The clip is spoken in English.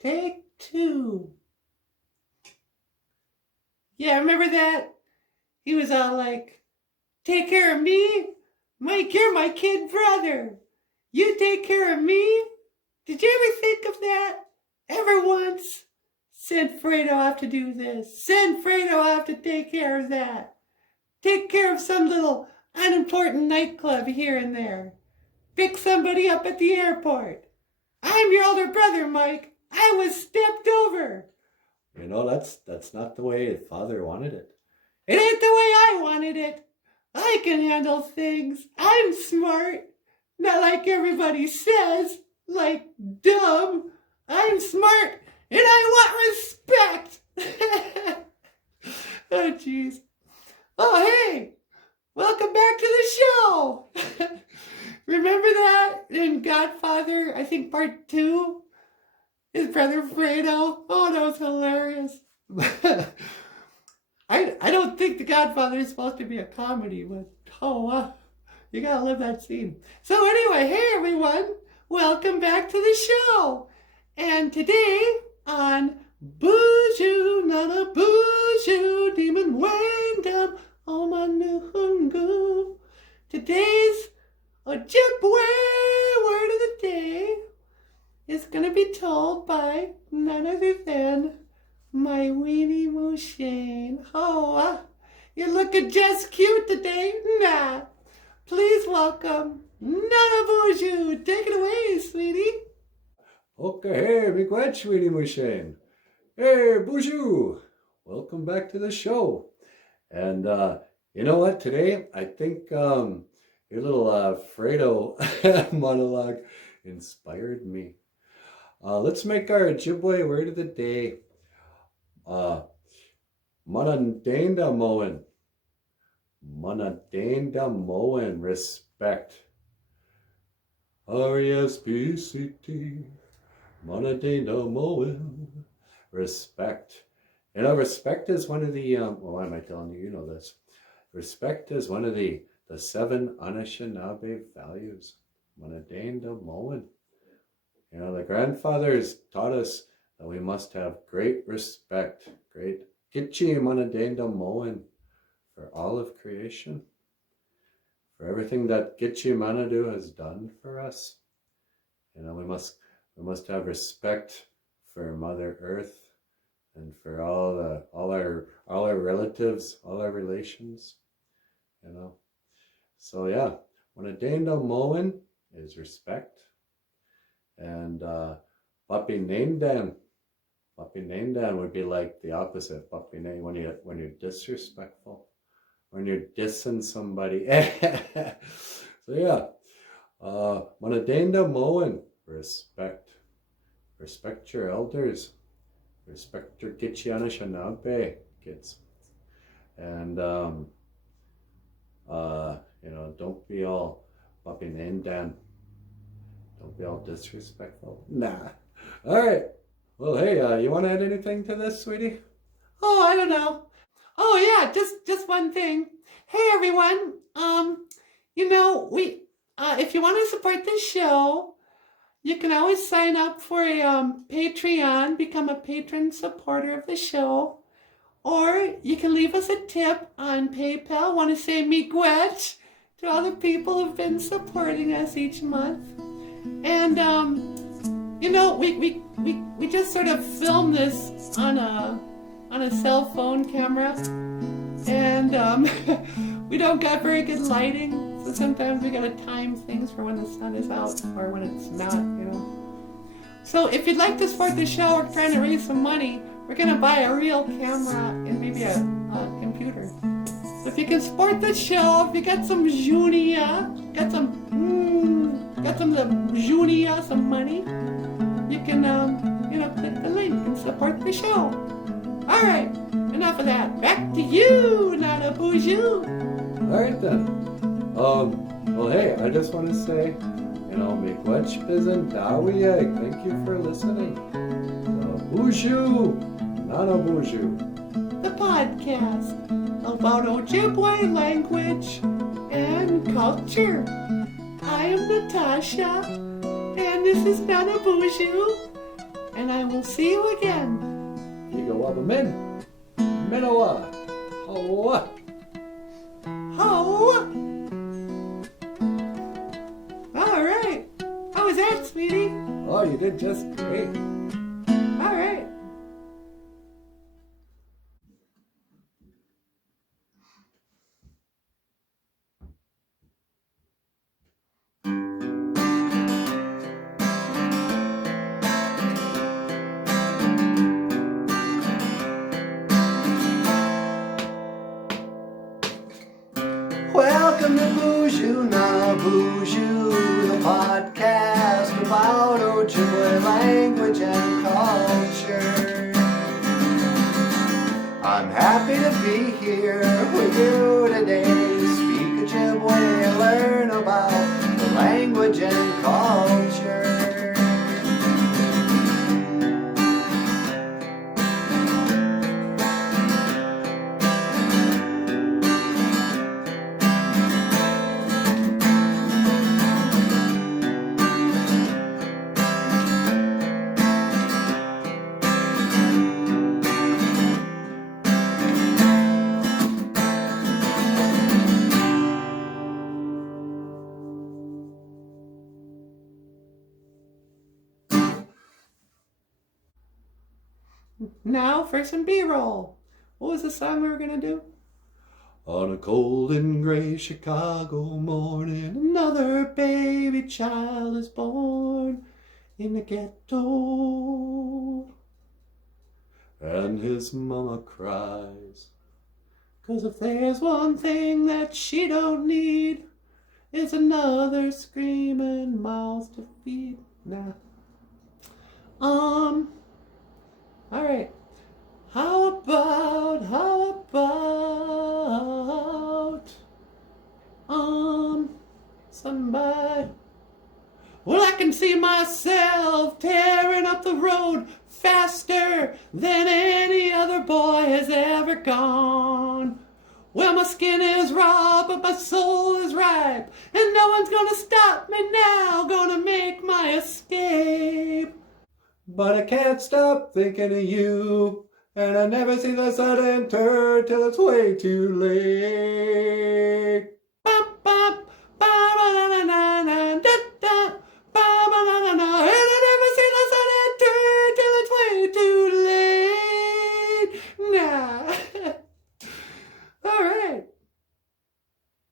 Take two. Yeah, remember that? He was all like, take care of me? Mike, you're my kid brother. You take care of me? Did you ever think of that? Ever once? Send Fredo off to do this. Send Fredo off to take care of that. Take care of some little unimportant nightclub here and there. Pick somebody up at the airport. I'm your older brother, Mike. I was stepped over. You know, that's not the way Father wanted it. It ain't the way I wanted it. I can handle things. I'm smart. Not like everybody says, like dumb. I'm smart and I want respect. Oh, jeez. Oh, hey, welcome back to the show. Remember that in Godfather, I think part 2? His brother Fredo. Oh, that was hilarious. I don't think The Godfather is supposed to be a comedy, but you gotta live that scene. So anyway, hey everyone, welcome back to the show. And today on BOOZHOO, not a BOOZHOO, demon way down on my Nungu. Today's Ojibwe word of the day is gonna be told by none other than my weenie Moshane. Oh, you're looking just cute today. Nah. Please welcome Nana BOOZHOO. Take it away, sweetie. Okay, hey, big wet, sweetie Moshane. Hey, BOOZHOO. Welcome back to the show. And you know what? Today, I think your little Fredo monologue inspired me. Let's make our Ojibwe word of the day. MANAADENDAMOWIN. MANAADENDAMOWIN. Respect. R-E-S-P-C-T. MANAADENDAMOWIN. Respect. You know, respect is one of the, well, why am I telling you? You know this. Respect is one of the 7 Anishinaabe values. MANAADENDAMOWIN. You know, the grandfathers taught us that we must have great respect, great Gitchi MANAADENDAMOWIN for all of creation, for everything that Gitchi Manadu has done for us. You know, we must have respect for Mother Earth and for all our relatives, all our relations. You know, so yeah, MANAADENDAMOWIN is respect, and Papinendan would be like the opposite. Papine, when you're disrespectful, when you're dissing somebody. So yeah, MANAADENDAMOWIN, respect. Respect your elders. Respect your Gitchi Anishinaabe kids. And you know, don't be all Papinendan. Don't be all disrespectful. Nah. All right. Well, hey, you want to add anything to this, sweetie? Oh, I don't know. Oh yeah, just one thing. Hey everyone. You know, we if you want to support this show, you can always sign up for a Patreon, become a patron supporter of the show, or you can leave us a tip on PayPal. Want to say miigwech to all the people who've been supporting us each month. And you know, we just sort of film this on a cell phone camera, and we don't got very good lighting, so sometimes we gotta time things for when the sun is out or when it's not, you know. So if you'd like to support the show, we're trying to raise some money. We're gonna buy a real camera and maybe a computer. So if you can support the show, if you got some junia, got some junia, some money, you can you know, click the link and support the show. All right, enough of that. Back to you, Nana BOOZHOO. All right then. Well, hey, I just want to say, you know, miigwech bizandawiye. Thank you for listening. BOOZHOO, Nana BOOZHOO. The podcast about Ojibwe language and culture. I am Natasha, and this is Nana BOOZHOO, and and I will see you again. Tigawabamin, Minowa, Hawa. Oh! All right. How was that, sweetie? Oh, you did just great. All right. Welcome to BOOZHOO, BOOZHOO, the podcast about Ojibwe language and culture. I'm happy to be here with you today to speak Ojibwe and learn about the language and culture. Now for some B-roll. What was the song we were going to do? On a cold and gray Chicago morning, Another baby child is born in the ghetto. and his mama cries. 'Cause if there's one thing that she don't need, it's another screaming mouth to feed. Nah. All right. How about, somebody? Well, I can see myself tearing up the road faster than any other boy has ever gone. Well, my skin is raw, but my soul is ripe, and no one's gonna stop me now, gonna make my escape. But I can't stop thinking of you, and I never see the sun enter till it's way too late. Bum, bum,